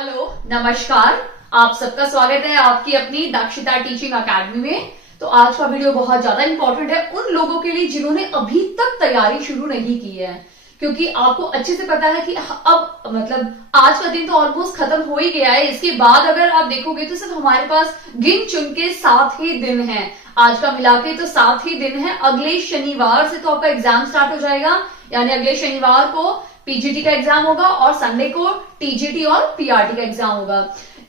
Hello, नमस्कार। आप सबका स्वागत है आपकी अपनी दक्षता टीचिंग एकेडमी में। तो आज का वीडियो बहुत ज्यादा इंपॉर्टेंट है उन लोगों के लिए जिन्होंने अभी तक तैयारी शुरू नहीं की है, क्योंकि आपको अच्छे से पता है कि अब मतलब आज का दिन तो ऑलमोस्ट खत्म हो ही गया है। इसके बाद अगर आप देखोगे तो सिर्फ हमारे पास गिन चुन के 7 ही दिन हैं। आज का मिला के तो 7 ही दिन है। अगले शनिवार से तो आपका एग्जाम स्टार्ट हो जाएगा, यानी अगले शनिवार को पीजीटी का एग्जाम होगा और संडे को टीजीटी और पीआरटी का एग्जाम होगा।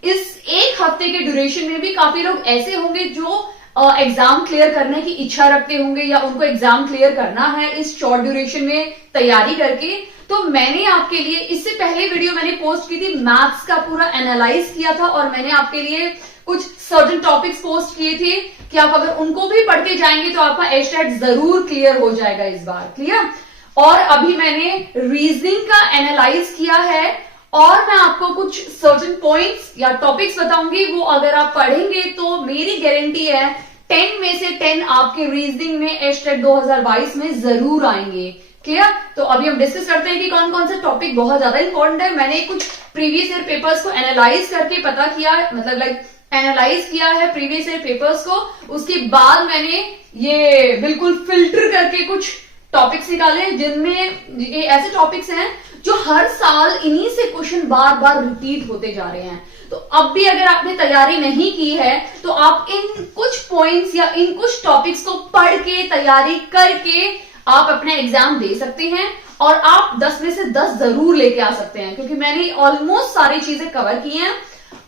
इस एक हफ्ते के ड्यूरेशन में भी काफी लोग ऐसे होंगे जो एग्जाम क्लियर करने की इच्छा रखते होंगे या उनको एग्जाम क्लियर करना है इस शॉर्ट ड्यूरेशन में तैयारी करके। तो मैंने आपके लिए इससे पहले वीडियो मैंने पोस्ट की थी, मैथ्स का पूरा एनालाइज किया था और मैंने आपके लिए कुछ सर्टेन टॉपिक्स पोस्ट किए थे कि आप अगर उनको भी पढ़ के जाएंगे तो आपका एस्टेट जरूर क्लियर हो जाएगा इस बार। क्लियर। और अभी मैंने रीजनिंग का एनालाइज किया है और मैं आपको कुछ सर्टेन पॉइंट्स या टॉपिक्स बताऊंगी, वो अगर आप पढ़ेंगे तो मेरी गारंटी है 10 में से 10 आपके रीजनिंग में एस्टेट 2022 में जरूर आएंगे। क्लियर। तो अभी हम डिस्कस करते हैं कि कौन कौन से टॉपिक बहुत ज्यादा इंपॉर्टेंट है। मैंने कुछ प्रीवियस ईयर पेपर्स को एनालाइज करके पता किया, मतलब एनालाइज किया है प्रीवियस ईयर पेपर्स को। उसके बाद मैंने ये बिल्कुल फिल्टर करके कुछ टॉपिक्स निकाले जिनमें ये ऐसे टॉपिक्स हैं जो हर साल इन्हीं से क्वेश्चन बार बार रिपीट होते जा रहे हैं। तो अब भी अगर आपने तैयारी नहीं की है तो आप इन कुछ पॉइंट्स या इन कुछ टॉपिक्स को पढ़ के तैयारी करके आप अपने एग्जाम दे सकते हैं और आप 10 में से 10 जरूर लेके आ सकते हैं, क्योंकि मैंने ऑलमोस्ट सारी चीजें कवर की हैं।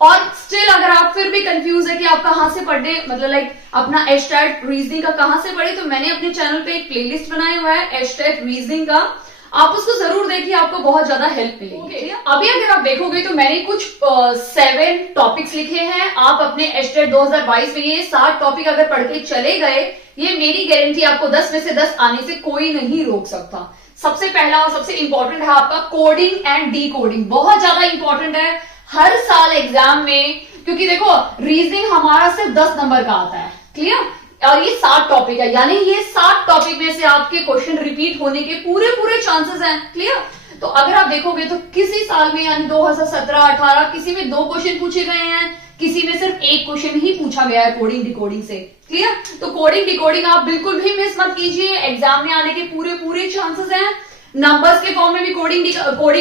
और स्टिल अगर आप फिर भी कंफ्यूज है कि आप कहां से पढ़े, मतलब अपना एस्टेट रीजनिंग का कहां से पढ़े, तो मैंने अपने चैनल पे एक प्लेलिस्ट बनाया हुआ है एस्टेट रीजनिंग का, आप उसको जरूर देखिए, आपको बहुत ज्यादा हेल्प मिलेगी। अभी अगर आप देखोगे तो मैंने कुछ 7 टॉपिक्स लिखे हैं। आप अपने एस्टेट 2022 में ये 7 टॉपिक अगर पढ़ के चले गए, ये मेरी गारंटी, आपको 10 में से 10 आने से कोई नहीं रोक सकता। सबसे पहला और सबसे इंपॉर्टेंट है आपका कोडिंग एंड डी कोडिंग। बहुत ज्यादा इंपॉर्टेंट है हर साल एग्जाम में, क्योंकि देखो रीजनिंग हमारा सिर्फ 10 नंबर का आता है। क्लियर। और ये 7 टॉपिक है, यानी ये 7 टॉपिक में से आपके क्वेश्चन रिपीट होने के पूरे चांसेस हैं। क्लियर। तो अगर आप देखोगे तो किसी साल में यानी 2017-18 किसी में 2 क्वेश्चन पूछे गए हैं, किसी में सिर्फ 1 क्वेश्चन ही पूछा गया है कोडिंग डिकोडिंग से। क्लियर। तो कोडिंग डिकोडिंग आप बिल्कुल भी मिस मत कीजिए, एग्जाम में आने के पूरे चांसेस हैं। नंबर्स के फॉर्म में भी कोडिंग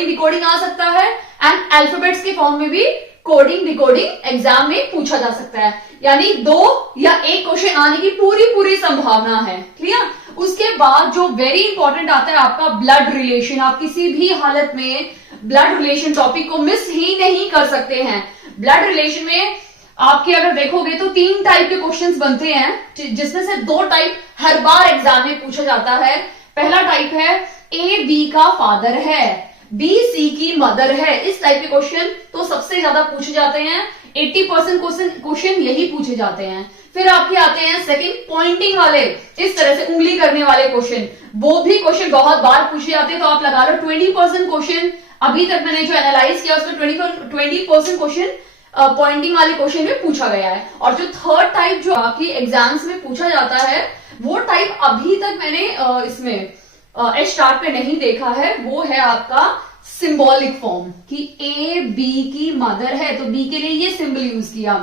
डिकोडिंग आ सकता है एंड अल्फाबेट्स के फॉर्म में भी कोडिंग डिकोडिंग एग्जाम में पूछा जा सकता है, यानी 2 या 1 क्वेश्चन आने की पूरी संभावना है। क्लियर। उसके बाद जो वेरी इंपॉर्टेंट आता है आपका ब्लड रिलेशन। आप किसी भी हालत में ब्लड रिलेशन टॉपिक को मिस ही नहीं कर सकते हैं। ब्लड रिलेशन में आपके अगर देखोगे तो 3 टाइप के क्वेश्चंस बनते हैं, जिसमें से 2 टाइप हर बार एग्जाम में पूछा जाता है। पहला टाइप है ए बी का फादर है, बी सी की मदर है। इस टाइप के क्वेश्चन तो सबसे ज्यादा पूछे जाते हैं, 80% क्वेश्चन यही पूछे जाते हैं। फिर आपके आते हैं सेकंड पॉइंटिंग वाले, इस तरह से उंगली करने वाले क्वेश्चन, वो भी क्वेश्चन बहुत बार पूछे जाते हैं। तो आप लगा लो 20% क्वेश्चन, अभी तक मैंने जो एनालाइज किया उसमें 20% क्वेश्चन पॉइंटिंग वाले क्वेश्चन में पूछा गया है। और जो थर्ड टाइप जो आपकी एग्जाम्स में पूछा जाता है, वो टाइप अभी तक मैंने इसमें स्टार्ट पे नहीं देखा है, वो है आपका सिंबॉलिक फॉर्म कि ए बी की मदर है तो बी के लिए ये सिंबल यूज किया,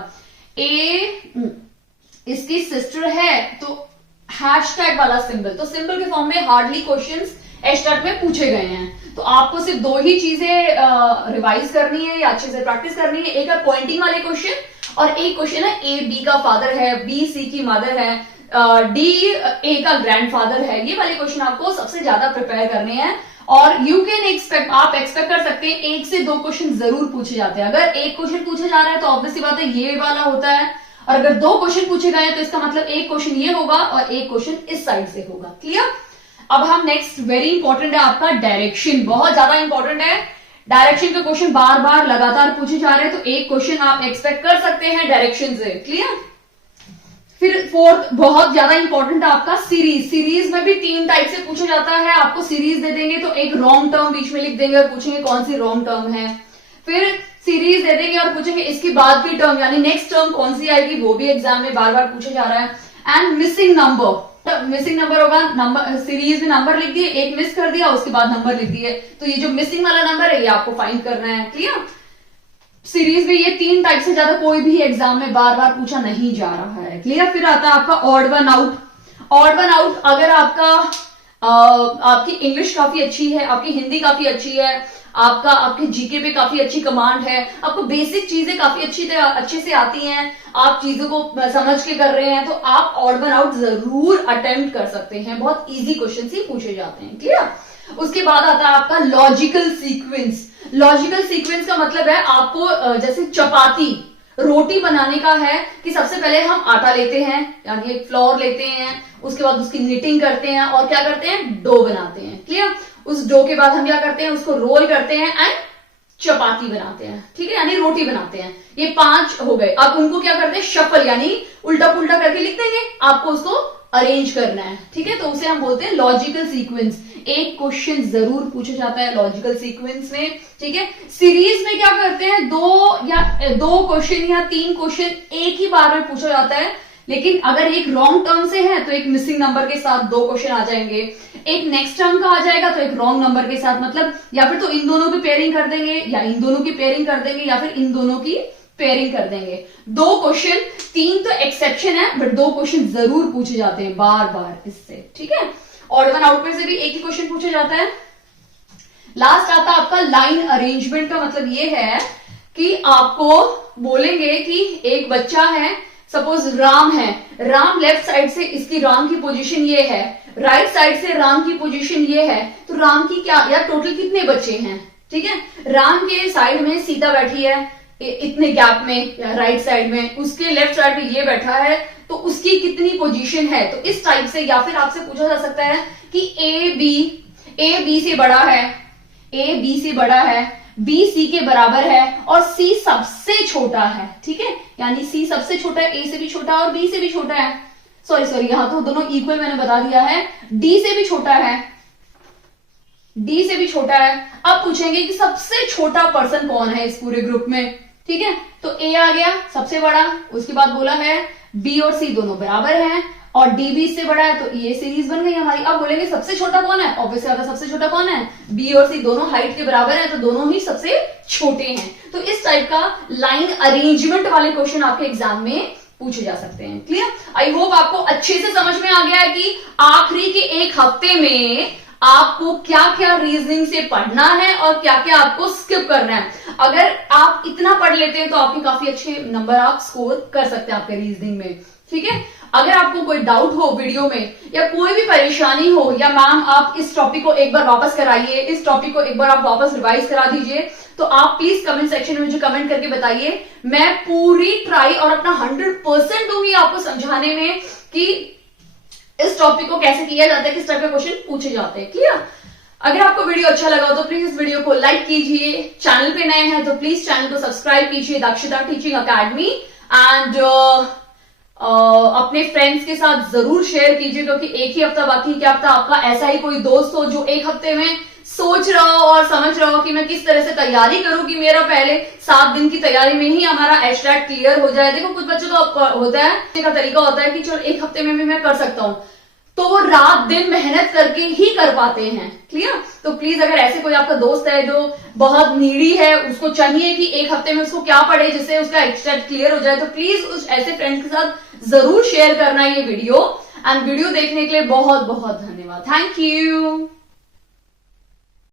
ए इसकी सिस्टर है तो हैशटैग वाला सिंबल। तो सिंबल के फॉर्म में हार्डली क्वेश्चंस स्टार्ट में पूछे गए हैं। तो आपको सिर्फ 2 ही चीजें रिवाइज करनी है या अच्छे से प्रैक्टिस करनी है। एक है पॉइंटिंग वाले क्वेश्चन और एक क्वेश्चन है ए बी का फादर है, बी सी की मदर है, डी ए का ग्रैंडफादर है। ये वाले क्वेश्चन आपको सबसे ज्यादा प्रिपेयर करने हैं और यू कैन एक्सपेक्ट, आप एक्सपेक्ट कर सकते हैं 1 से 2 क्वेश्चन जरूर पूछे जाते हैं। अगर 1 क्वेश्चन पूछा जा रहा है तो ऑब्वियसली बात है ये वाला होता है, और अगर 2 क्वेश्चन पूछे गए तो इसका मतलब 1 क्वेश्चन ये होगा और 1 क्वेश्चन इस साइड से होगा। क्लियर। अब हम नेक्स्ट वेरी इंपॉर्टेंट है आपका डायरेक्शन। बहुत ज्यादा इंपॉर्टेंट है डायरेक्शन के क्वेश्चन, बार बार लगातार पूछे जा रहे हैं, तो 1 क्वेश्चन आप एक्सपेक्ट कर सकते हैं डायरेक्शन से। क्लियर। फिर 4th बहुत ज्यादा इंपॉर्टेंट है आपका सीरीज में भी 3 टाइप से पूछा जाता है। आपको सीरीज दे देंगे तो एक रॉन्ग टर्म बीच में लिख देंगे और पूछेंगे कौन सी रॉन्ग टर्म है। फिर सीरीज दे देंगे और पूछेंगे इसके बाद की टर्म, यानी नेक्स्ट टर्म कौन सी आएगी, वो भी एग्जाम में बार बार पूछा जा रहा है। एंड मिसिंग नंबर होगा, नंबर सीरीज में नंबर लिख दिए, एक मिस कर दिया, उसके बाद नंबर लिख दिए, तो ये जो मिसिंग वाला नंबर है ये आपको फाइंड करना है। क्लियर। सीरीज में ये 3 टाइप से ज्यादा कोई भी एग्जाम में बार बार पूछा नहीं जा रहा है। क्लियर। फिर आता है आपका odd one out. Odd one out, अगर आपकी इंग्लिश काफी अच्छी है, आपकी हिंदी काफी अच्छी है, आपके जीके पे काफी अच्छी कमांड है, आपको बेसिक चीजें काफी अच्छे से आती हैं, आप चीजों को समझ के कर रहे हैं, तो आप ऑड वन आउट जरूर अटेम्प्ट कर सकते हैं। बहुत इजी क्वेश्चन ही पूछे जाते हैं। क्लियर। उसके बाद आता है आपका लॉजिकल सीक्वेंस। लॉजिकल सीक्वेंस का मतलब है आपको जैसे चपाती रोटी बनाने का है कि सबसे पहले हम आटा लेते हैं, यानी एक फ्लोर लेते हैं, उसके बाद उसकी नीटिंग करते हैं और क्या करते हैं, डो बनाते हैं। क्लियर। उस डो के बाद हम क्या करते हैं, उसको रोल करते हैं एंड चपाती बनाते हैं। ठीक है, यानी रोटी बनाते हैं। ये 5 हो गए। अब उनको क्या करते हैं, शफल यानी उल्टा पुल्टा करके लिख देंगे, आपको उसको अरेंज करना है। ठीक है, तो उसे हम बोलते हैं लॉजिकल सीक्वेंस। एक क्वेश्चन जरूर पूछा जाता है लॉजिकल सीक्वेंस में। ठीक है। सीरीज में क्या करते हैं, 2 क्वेश्चन या 3 क्वेश्चन एक ही बार में पूछा जाता है, लेकिन अगर एक रॉन्ग टर्म से है तो एक मिसिंग नंबर के साथ 2 क्वेश्चन आ जाएंगे, एक नेक्स्ट टर्म का आ जाएगा तो एक रॉन्ग नंबर के साथ, मतलब या फिर तो इन दोनों की पेयरिंग कर देंगे, या इन दोनों की पेयरिंग कर देंगे, या फिर इन दोनों की पेयरिंग कर देंगे। 2 क्वेश्चन, 3 तो एक्सेप्शन है, बट 2 क्वेश्चन जरूर पूछे जाते हैं बार बार इससे। ठीक है। ऑड वन आउट में से भी एक ही क्वेश्चन पूछा जाता है। लास्ट आता है आपका लाइन अरेंजमेंट का मतलब ये है कि आपको बोलेंगे कि एक बच्चा है, सपोज राम है, राम लेफ्ट साइड से, इसकी राम की पोजीशन ये है, राइट साइड से राम की पोजीशन ये है, तो राम की क्या या टोटल कितने बच्चे हैं। ठीक है। राम के साइड में सीता बैठी है इतने गैप में, या राइट साइड में, उसके लेफ्ट साइड में ये बैठा है, तो उसकी कितनी पोजीशन है। तो इस टाइप से, या फिर आपसे पूछा जा सकता है कि ए बी से बड़ा है, ए बी से बड़ा है, बी सी के बराबर है और सी सबसे छोटा है। ठीक है, यानी सी सबसे छोटा है, ए से भी छोटा है और बी से भी छोटा है। सॉरी यहां तो दोनों इक्वल मैंने बता दिया है, डी से भी छोटा है, डी से भी छोटा है। अब पूछेंगे कि सबसे छोटा पर्सन कौन है इस पूरे ग्रुप में। ठीक है, तो ए आ गया सबसे बड़ा, उसके बाद बोला है बी और सी दोनों बराबर हैं और डी भी इससे बड़ा है, तो ये सीरीज बन गई हमारी। अब बोलेंगे सबसे छोटा कौन है, ऑब्वियसली अगर सबसे छोटा कौन है, बी और सी दोनों हाइट के बराबर है, तो दोनों ही सबसे छोटे हैं। तो इस टाइप का लाइन अरेंजमेंट वाले क्वेश्चन आपके एग्जाम में पूछे जा सकते हैं। क्लियर। आई होप आपको अच्छे से समझ में आ गया है कि आखिरी के 1 हफ्ते में आपको क्या क्या रीजनिंग से पढ़ना है और क्या क्या आपको स्किप करना है। अगर आप इतना पढ़ लेते हैं तो आपके काफी अच्छे नंबर आप स्कोर कर सकते हैं आपके रीजनिंग में। ठीक है। अगर आपको कोई डाउट हो वीडियो में या कोई भी परेशानी हो, या मैम आप इस टॉपिक को एक बार वापस कराइए, इस टॉपिक को एक बार आप वापस रिवाइज करा दीजिए, तो आप प्लीज कमेंट सेक्शन में मुझे कमेंट करके बताइए। मैं पूरी ट्राई और अपना 100% दूंगी आपको समझाने में कि इस टॉपिक को कैसे किया जाता है, किस टाइप के क्वेश्चन पूछे जाते हैं। क्लियर। अगर आपको वीडियो अच्छा लगा हो तो प्लीज इस वीडियो को लाइक कीजिए, चैनल पे नए हैं तो प्लीज चैनल को सब्सक्राइब कीजिए, दक्षिता टीचिंग अकेडमी, एंड अपने फ्रेंड्स के साथ जरूर शेयर कीजिए, क्योंकि एक ही हफ्ता बाकी, क्या पता आपका ऐसा ही कोई दोस्त हो जो 1 हफ्ते में सोच रहा हो और समझ रहा हो कि मैं किस तरह से तैयारी करूं कि मेरा पहले 7 दिन की तैयारी में ही हमारा एस्ट्रैक्ट क्लियर हो जाए। देखो कुछ बच्चों को होता है का तरीका होता है कि चलो 1 हफ्ते में भी मैं कर सकता हूं, तो वो रात दिन मेहनत करके ही कर पाते हैं। क्लियर। तो प्लीज अगर ऐसे कोई आपका दोस्त है जो बहुत नीडी है, उसको चाहिए कि 1 हफ्ते में उसको क्या पढ़े जिससे उसका एस्ट्रैक्ट क्लियर हो जाए, तो प्लीज उस ऐसे फ्रेंड्स के साथ जरूर शेयर करना ये वीडियो। एंड वीडियो देखने के लिए बहुत बहुत धन्यवाद। Thank you.